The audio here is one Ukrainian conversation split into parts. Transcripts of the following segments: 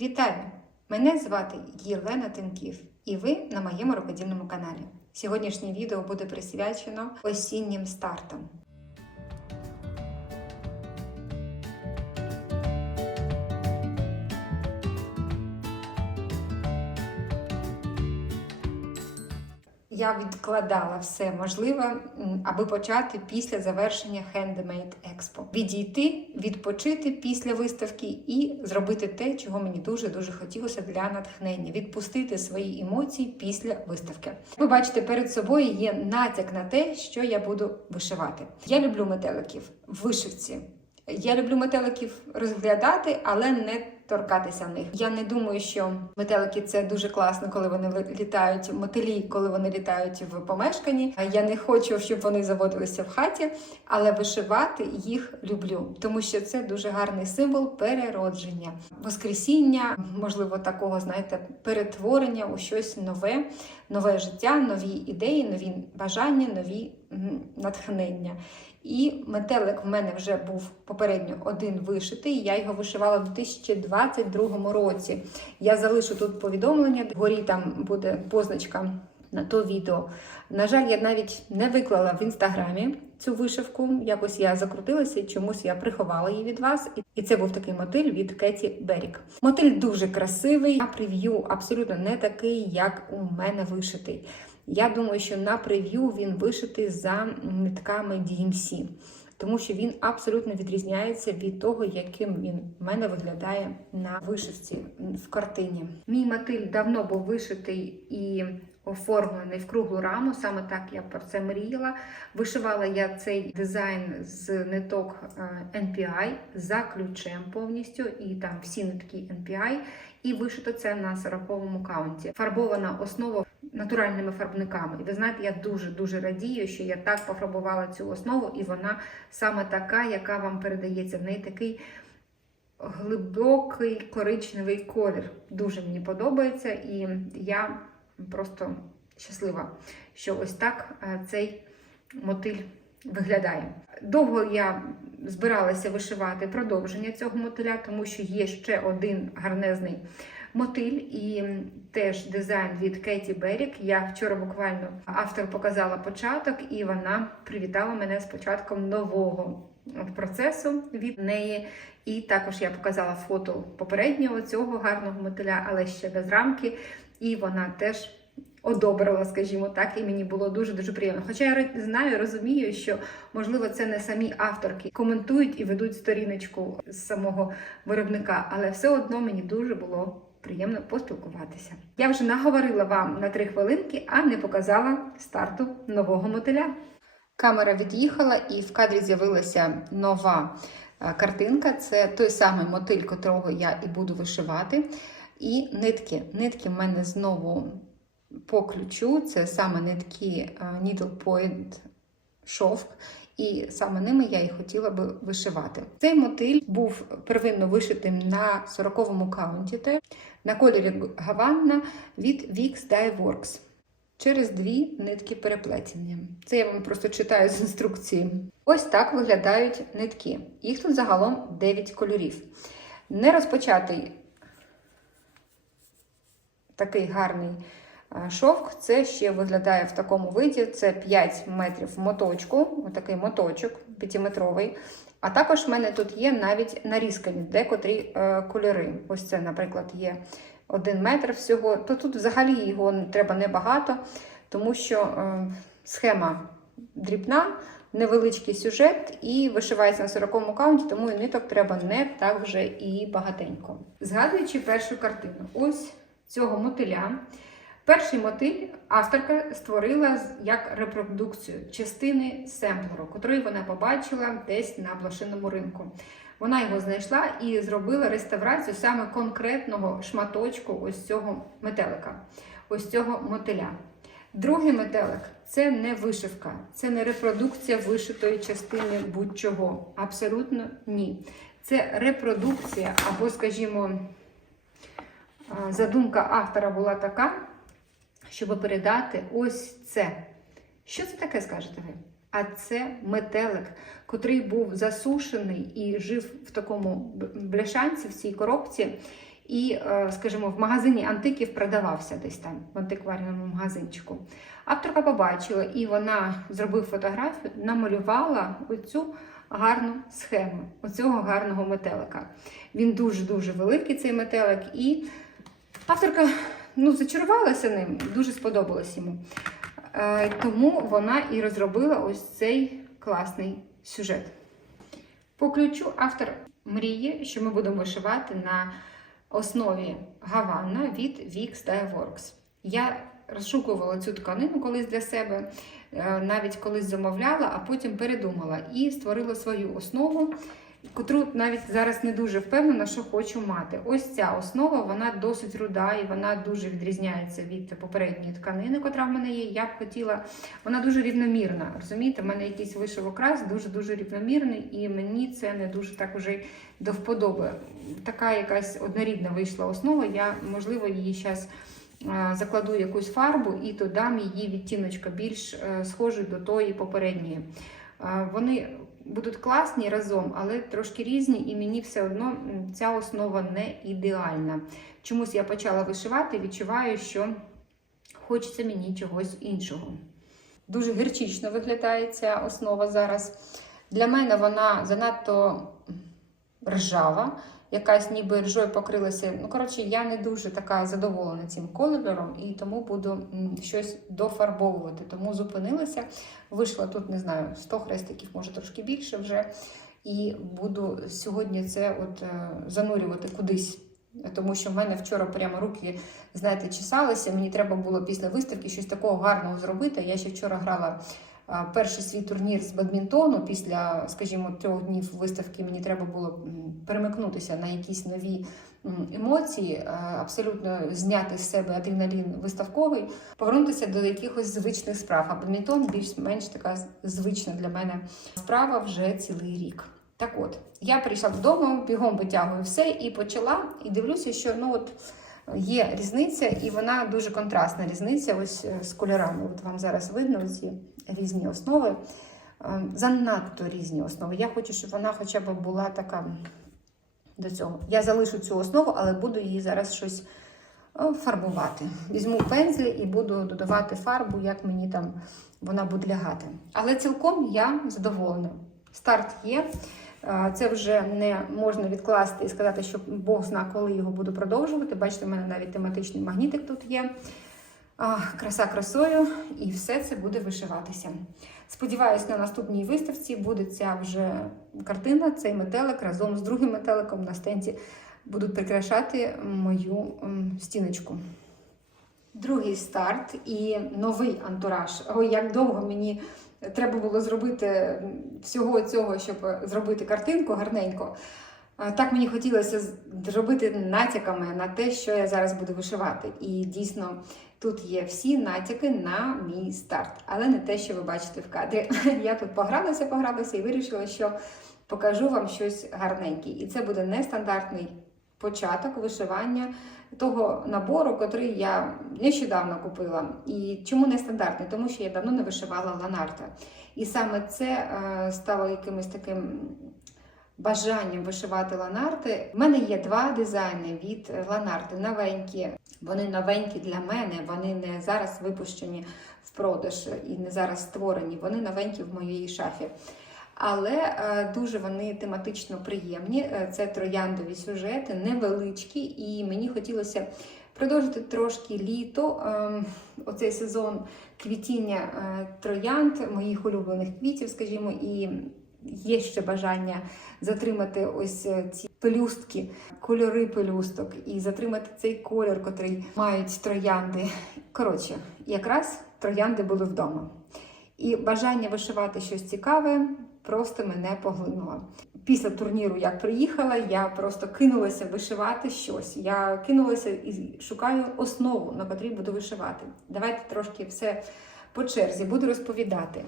Вітаю! Мене звати Єлена Тинків, і ви на моєму рукодільному каналі. Сьогоднішнє відео буде присвячено осіннім стартам. Я відкладала все можливе, аби почати після завершення Handmade Expo. Відійти, відпочити після виставки і зробити те, чого мені дуже дуже хотілося для натхнення. Відпустити свої емоції після виставки. Ви бачите, перед собою є натяк на те, що я буду вишивати. Я люблю метеликів в вишивці. Я люблю метеликів розглядати, але не торкатися них. Я не думаю, що метелики це дуже класно, коли вони літають мотилі, коли вони літають в помешканні. Я не хочу, щоб вони заводилися в хаті, але вишивати їх люблю, тому що це дуже гарний символ переродження, воскресіння, можливо, такого, знаєте, перетворення у щось нове, нове життя, нові ідеї, нові бажання, нові натхнення. І метелик в мене вже був попередньо один вишитий. Я його вишивала в 2022 році. Я залишу тут повідомлення, вгорі там буде позначка на то відео. На жаль, я навіть не виклала в інстаграмі цю вишивку. Якось я закрутилася чомусь я приховала її від вас. І це був такий мотиль від Кеті Берік. Мотиль дуже красивий, а прев'ю абсолютно не такий, як у мене вишитий. Я думаю, що на прев'ю він вишитий за нитками DMC, тому що він абсолютно відрізняється від того, яким він в мене виглядає на вишивці в картині. Мій мотиль давно був вишитий і оформлений в круглу раму. Саме так я про це мріяла. Вишивала я цей дизайн з ниток е, NPI за ключем повністю, і там всі нитки NPI. І вишито це на 40-му каунті. Фарбована основа натуральними фарбниками. І ви знаєте, я дуже дуже радію, що я так пофарбувала цю основу, і вона саме така, яка вам передається. В неї такий глибокий коричневий колір. Дуже мені подобається, і я просто щаслива, що ось так е, цей мотиль виглядає. Довго я збиралася вишивати продовження цього мотиля, тому що є ще один гарнезний мотиль і теж дизайн від Кеті Берік. Я вчора буквально автор показала початок, і вона привітала мене з початком нового процесу від неї. І також я показала фото попереднього цього гарного мотиля, але ще без рамки. І вона теж одобрила, скажімо так, і мені було дуже дуже приємно. Хоча я знаю, розумію, що можливо це не самі авторки коментують і ведуть сторіночку з самого виробника, але все одно мені дуже було. Приємно поспілкуватися. Я вже наговорила вам на три хвилинки, а не показала старту нового мотиля. Камера від'їхала, і в кадрі з'явилася нова е, картинка. Це той самий мотиль, котрого я і буду вишивати. І нитки. Нитки в мене знову по ключу. Це саме нитки е, Needle Point шовк. І саме ними я і хотіла би вишивати. Цей мотиль був первинно вишитим на 40-му каунті на кольорі Гаванна від Wix Dye Works через дві нитки переплетення. Це я вам просто читаю з інструкції. Ось так виглядають нитки. Їх тут загалом 9 кольорів. Не розпочатий такий гарний шовк. Це ще виглядає в такому виді. Це 5 метрів моточку, отакий моточок 5-метровий. А також в мене тут є навіть нарізкані декотрі е, кольори. Ось це, наприклад, є 1 метр всього. То тут взагалі його треба небагато, тому що е, схема дрібна, невеличкий сюжет і вишивається на 40-му каунті, тому і ниток треба не так вже і багатенько. Згадуючи першу картину, ось цього мотиля. Перший мотиль авторка створила як репродукцію частини семплеру, котрий вона побачила десь на блошиному ринку. Вона його знайшла і зробила реставрацію саме конкретного шматочку ось цього метелика, ось цього мотиля. Другий метелик це не вишивка, це не репродукція вишитої частини будь-чого. Абсолютно ні. Це репродукція, або, скажімо, задумка автора була така, щоб передати ось це. Що це таке, скажете ви? А це метелик, котрий був засушений і жив в такому бляшанці, в цій коробці. і, е, скажімо, в магазині антиків продавався десь там, в антикварному магазинчику. Авторка побачила, і вона, зробив фотографію, намалювала оцю гарну схему, оцього гарного метелика. Він дуже-дуже великий, цей метелик, і авторка ну, зачарувалася ним, дуже сподобалось йому. Е, тому вона і розробила ось цей класний сюжет. По ключу автор мріє, що ми будемо вишивати на основі Гаванна від Vix Dye Works. Я розшукувала цю тканину колись для себе, е, навіть колись замовляла, а потім передумала і створила свою основу, котру навіть зараз не дуже впевнена, що хочу мати. Ось ця основа, вона досить руда і вона дуже відрізняється від попередньої тканини, котра в мене є. Я б хотіла, вона дуже рівномірна. Розумієте, в мене якийсь вийшов окрас, дуже-дуже рівномірний, і мені це не дуже так уже до вподоби. Така якась однорідна вийшла основа. Я, можливо, її зараз закладу якусь фарбу і додам її відтіночка більш е, схожий до тої попередньої. Вони будуть класні разом, але трошки різні, і мені все одно ця основа не ідеальна. Чомусь я почала вишивати, відчуваю, що хочеться мені чогось іншого. Дуже герчично виглядає ця основа зараз. Для мене вона занадто ржава, якась ніби ржою покрилася. Ну, коротше, я не дуже така задоволена цим кольором, і тому буду щось дофарбовувати. Тому зупинилася. Вийшла тут, не знаю, 100 хрестиків, може трошки більше вже. І буду сьогодні це от е, занурювати кудись. Тому що в мене вчора прямо руки, знаєте, чесалися. Мені треба було після виставки щось такого гарного зробити. Я ще вчора грала перший свій турнір з бадмінтону. Після, скажімо, трьох днів виставки мені треба було перемикнутися на якісь нові емоції, абсолютно зняти з себе адреналін виставковий, повернутися до якихось звичних справ. А бадмінтон більш-менш така звична для мене справа вже цілий рік. Так от, я прийшла додому, бігом витягую все і почала, і дивлюся, що ну от є різниця, і вона дуже контрастна різниця ось е, з кольорами. От вам зараз видно ці різні основи. Е, Занадто різні основи. Я хочу, щоб вона хоча б була така до цього. Я залишу цю основу, але буду її зараз щось е, фарбувати. Візьму пензлі і буду додавати фарбу, як мені там вона буде лягати. Але цілком я задоволена. Старт є. Це вже не можна відкласти і сказати, що Бог зна, коли його буду продовжувати. Бачите, в мене навіть тематичний магнітик тут є. Краса красою, і все це буде вишиватися. Сподіваюсь, на наступній виставці буде ця вже картина, цей метелик разом з другим метеликом на стенді будуть прикрашати мою стіночку. Другий старт і новий антураж. Ой, як довго мені треба було зробити всього цього, щоб зробити картинку гарненько. Так мені хотілося зробити натяками на те, що я зараз буду вишивати. І дійсно тут є всі натяки на мій старт, але не те, що ви бачите в кадрі. Я тут погралася, погралася і вирішила, що покажу вам щось гарненьке. І це буде нестандартний початок вишивання того набору, котрий я нещодавно купила. І чому нестандартний? Тому що я давно не вишивала ланарта. І саме це е, стало якимось таким бажанням вишивати ланарти. В мене є два дизайни від ланарти новенькі. Вони новенькі для мене, вони не зараз випущені в продаж і не зараз створені. Вони новенькі в моїй шафі. Але е, дуже вони тематично приємні. Е, Це трояндові сюжети, невеличкі, і мені хотілося продовжити трошки літо. Ем, Оцей сезон квітіння е, троянд, моїх улюблених квітів, скажімо, і є ще бажання затримати ось ці пелюстки, кольори пелюсток, і затримати цей колір, котрий мають троянди. Коротше, якраз троянди були вдома. І бажання вишивати щось цікаве просто мене поглинула. Після турніру, як приїхала, я просто кинулася вишивати щось. Я кинулася і шукаю основу, на котрій буду вишивати. Давайте трошки все по черзі буду розповідати.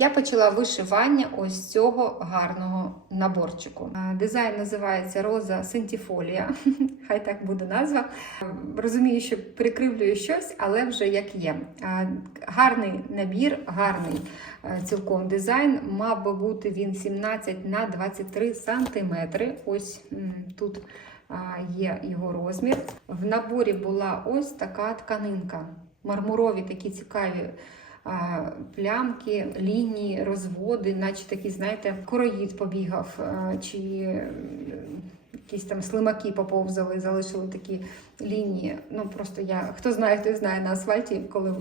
Я почала вишивання ось цього гарного наборчику. Дизайн називається Роза Сентіфолія. Хай так буде назва. Розумію, що прикривлюю щось, але вже як є. Гарний набір, гарний е, цілком дизайн. Мав би бути він 17 на 23 сантиметри. Ось тут є його розмір. В наборі була ось така тканинка. Мармурові такі цікаві плямки, лінії, розводи, наче такі, знаєте, короїд побігав, чи якісь там слимаки поповзали, залишили такі лінії. Ну просто я хто знає, хто знає на асфальті, коли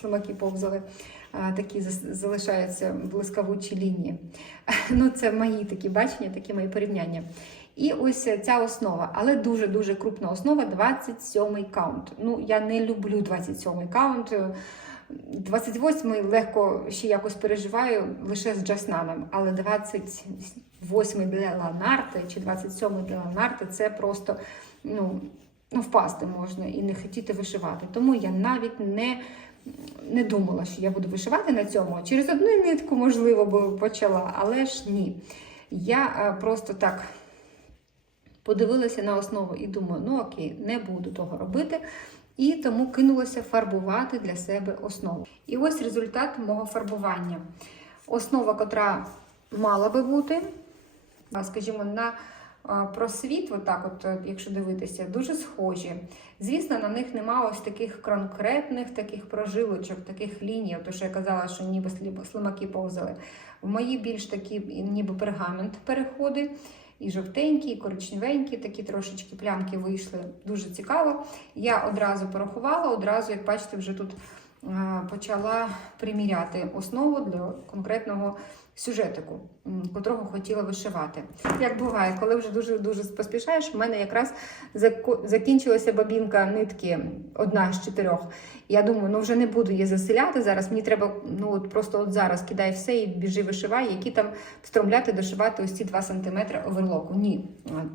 слимаки повзали, такі залишаються блискавучі лінії. Ну, це мої такі бачення, такі мої порівняння. І ось ця основа, але дуже-дуже крупна основа 27-й каунт. Ну, я не люблю 27-й каунт. 28-й легко ще якось переживаю лише з Джаснаном, але 28-й для Ланарти чи 27-й для Ланарти це просто ну, ну, впасти можна і не хотіти вишивати. Тому я навіть не, не думала, що я буду вишивати на цьому. Через одну нитку, можливо, би почала, але ж ні. Я е, просто так подивилася на основу і думаю, ну окей, не буду того робити. І тому кинулася фарбувати для себе основу. І ось результат мого фарбування. Основа, котра мала би бути, скажімо, на просвіт, отак, от, якщо дивитися, дуже схожі. Звісно, на них нема ось таких конкретних таких прожилочок, таких ліній, то що я казала, що ніби слимаки повзали. В мої більш такі, ніби пергамент переходи. І жовтенькі, і коричневенькі, такі трошечки плямки вийшли. Дуже цікаво. Я одразу порахувала, одразу, як бачите, вже тут е, почала приміряти основу для конкретного сюжетику, котрого хотіла вишивати. Як буває, коли вже дуже дуже поспішаєш, в мене якраз закінчилася бабінка нитки, одна з чотирьох. Я думаю, ну вже не буду її заселяти зараз. Мені треба ну от просто от зараз кидай все і біжи вишивай, які там встромляти, дошивати ось ці 2 см оверлоку. Ні.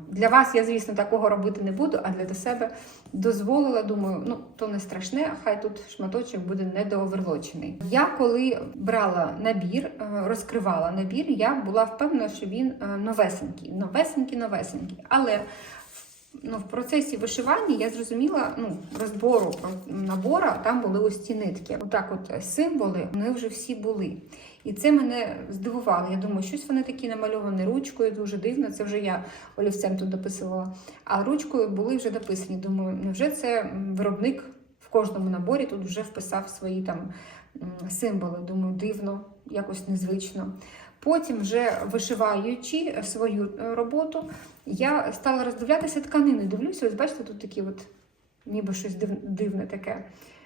Для вас я, звісно, такого робити не буду, а для себе дозволила, думаю, ну то не страшне, хай тут шматочок буде недоооверлочений. Я коли брала набір, е, розкривала набір, я була впевнена, що він е, новесенький, новесенький, новесенький. Але ну, в процесі вишивання я зрозуміла, ну, розбору набора, там були ось ці нитки. Отак, от символи, вони вже всі були. І це мене здивувало. Я думаю, щось вони такі намальовані ручкою, дуже дивно. Це вже я олівцем тут дописувала. А ручкою були вже дописані. Думаю, невже це виробник в кожному наборі тут вже вписав свої там символи. Думаю, дивно, якось незвично. Потім, вже вишиваючи свою е, роботу, я стала роздивлятися тканини. Дивлюся, ось бачите, тут такі от, ніби щось дивне таке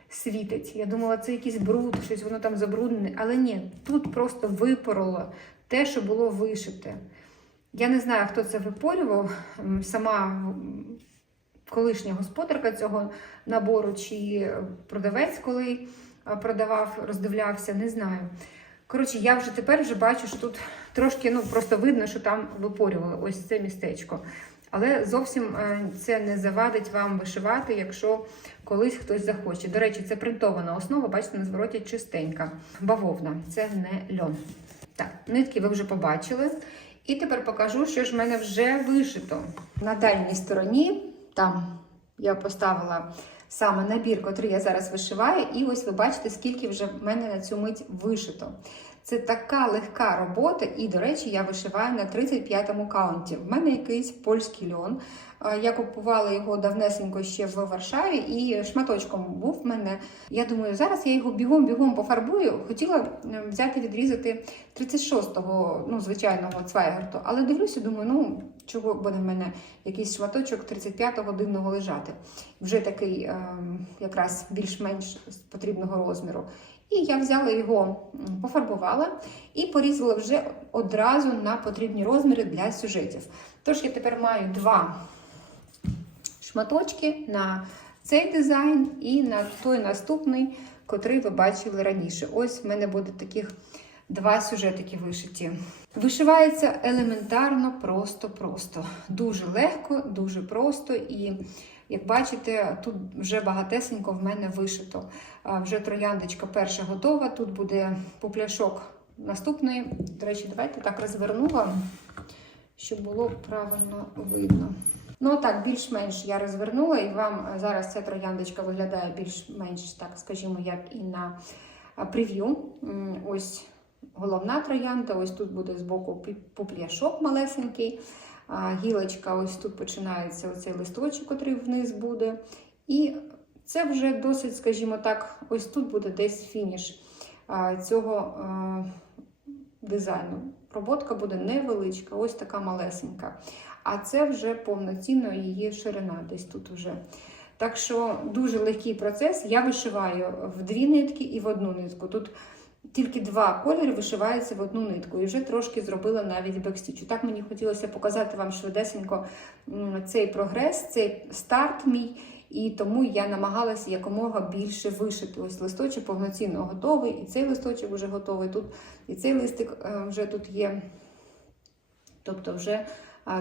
світить. Я думала, це якийсь бруд, щось воно там забруднене. Але ні, тут просто випороло те, що було вишите. Я не знаю, хто це випорював, сама колишня господарка цього набору, чи продавець, коли продавав, роздивлявся, не знаю. Коротше, я вже тепер вже бачу, що тут трошки ну, просто видно, що там випорювали ось це містечко. Але зовсім е, це не завадить вам вишивати, якщо колись хтось захоче. До речі, це принтована основа, бачите, на звороті чистенька. Бавовна, це не льон. Так, нитки ви вже побачили. І тепер покажу, що ж в мене вже вишито. На дальній стороні, там я поставила саме набір, котрий я зараз вишиваю, і ось ви бачите, скільки вже в мене на цю мить вишито. Це така легка робота, і, до речі, я вишиваю на 35-му каунті. В мене якийсь польський льон. Я купувала його давнесенько ще в Варшаві, і шматочком був в мене. Я думаю, зараз я його бігом-бігом пофарбую. Хотіла взяти відрізати 36-го, ну, звичайного цвайгарту, але дивлюся, думаю, ну чого буде в мене якийсь шматочок 35-го дивного лежати. Вже такий е, якраз більш-менш потрібного розміру. І я взяла його, пофарбувала і порізала вже одразу на потрібні розміри для сюжетів. Тож я тепер маю два шматочки на цей дизайн і на той наступний, котрий ви бачили раніше. Ось в мене буде таких два сюжетики вишиті. Вишивається елементарно, просто-просто. Дуже легко, дуже просто і. Як бачите, тут вже багатесенько в мене вишито. Вже трояндочка перша готова. Тут буде пупляшок наступної. До речі, давайте так розвернула, щоб було правильно видно. Ну так, більш-менш я розвернула, і вам зараз ця трояндочка виглядає більш-менш, так скажімо, як і на прев'ю. Ось головна троянда, ось тут буде збоку пупляшок малесенький. Гілочка, ось тут починається оцей листочок, який вниз буде. І це вже досить, скажімо так, ось тут буде десь фініш цього дизайну. Роботка буде невеличка, ось така малесенька. А це вже повноцінно її ширина, десь тут вже. Так що дуже легкий процес. Я вишиваю в дві нитки і в одну нитку. Тут тільки два кольори вишиваються в одну нитку. І вже трошки зробила навіть бекстічу. Так мені хотілося показати вам швидесенько цей прогрес, цей старт мій. І тому я намагалася якомога більше вишити. Ось листочок повноцінно готовий, і цей листочок вже готовий тут, і цей листик е, вже тут є. Тобто, вже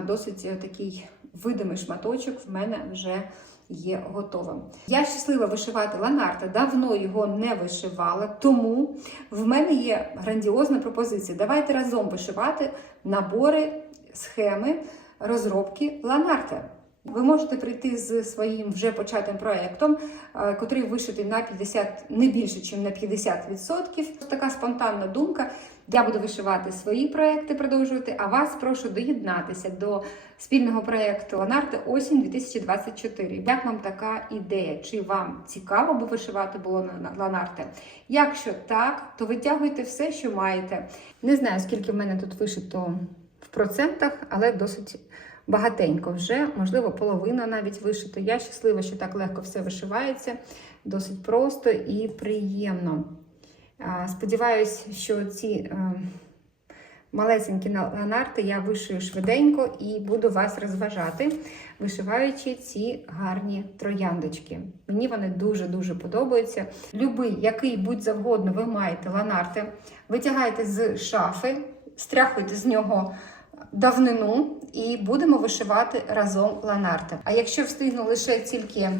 досить е, такий видимий шматочок в мене вже є готовим. Я щаслива вишивати ланарта, давно його не вишивала, тому в мене є грандіозна пропозиція. Давайте разом вишивати набори, схеми розробки ланарта. Ви можете прийти з своїм вже початим проєктом, е, котрий вишитий на 50, не більше, ніж на 50%. Така спонтанна думка. Я буду вишивати свої проекти, продовжувати, а вас прошу доєднатися до спільного проєкту Ланарте осінь 2024. Як вам така ідея? Чи вам цікаво би вишивати було на Ланарте? Якщо так, то витягуйте все, що маєте. Не знаю, скільки в мене тут вишито в процентах, але досить багатенько вже, можливо, половина навіть вишито. Я щаслива, що так легко все вишивається, досить просто і приємно. Сподіваюсь, що ці е, малесенькі ланарти я вишию швиденько і буду вас розважати, вишиваючи ці гарні трояндочки. Мені вони дуже-дуже подобаються. Любий, який будь завгодно, ви маєте ланарти, витягайте з шафи, стряхуйте з нього давнину і будемо вишивати разом ланарти. А якщо встигну лише тільки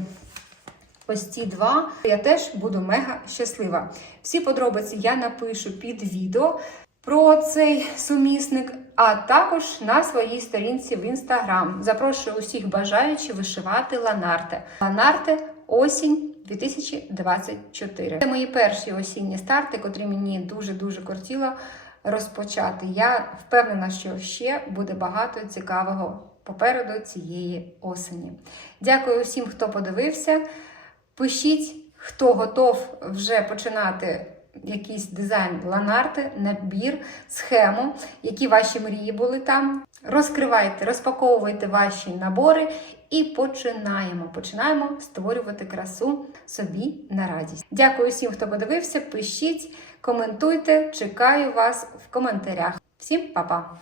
ось ці два, я теж буду мега щаслива. Всі подробиці я напишу під відео про цей сумісник, а також на своїй сторінці в інстаграм. Запрошую усіх бажаючих вишивати ланарте. Ланарте осінь. 2024. Це мої перші осінні старти, котрі мені дуже-дуже кортіло розпочати. Я впевнена, що ще буде багато цікавого попереду цієї осені. Дякую усім, хто подивився. Пишіть, хто готов вже починати якийсь дизайн ланарти, набір, схему, які ваші мрії були там. Розкривайте, розпаковуйте ваші набори і починаємо. Починаємо створювати красу собі на радість. Дякую всім, хто подивився. Пишіть, коментуйте, чекаю вас в коментарях. Всім па-па!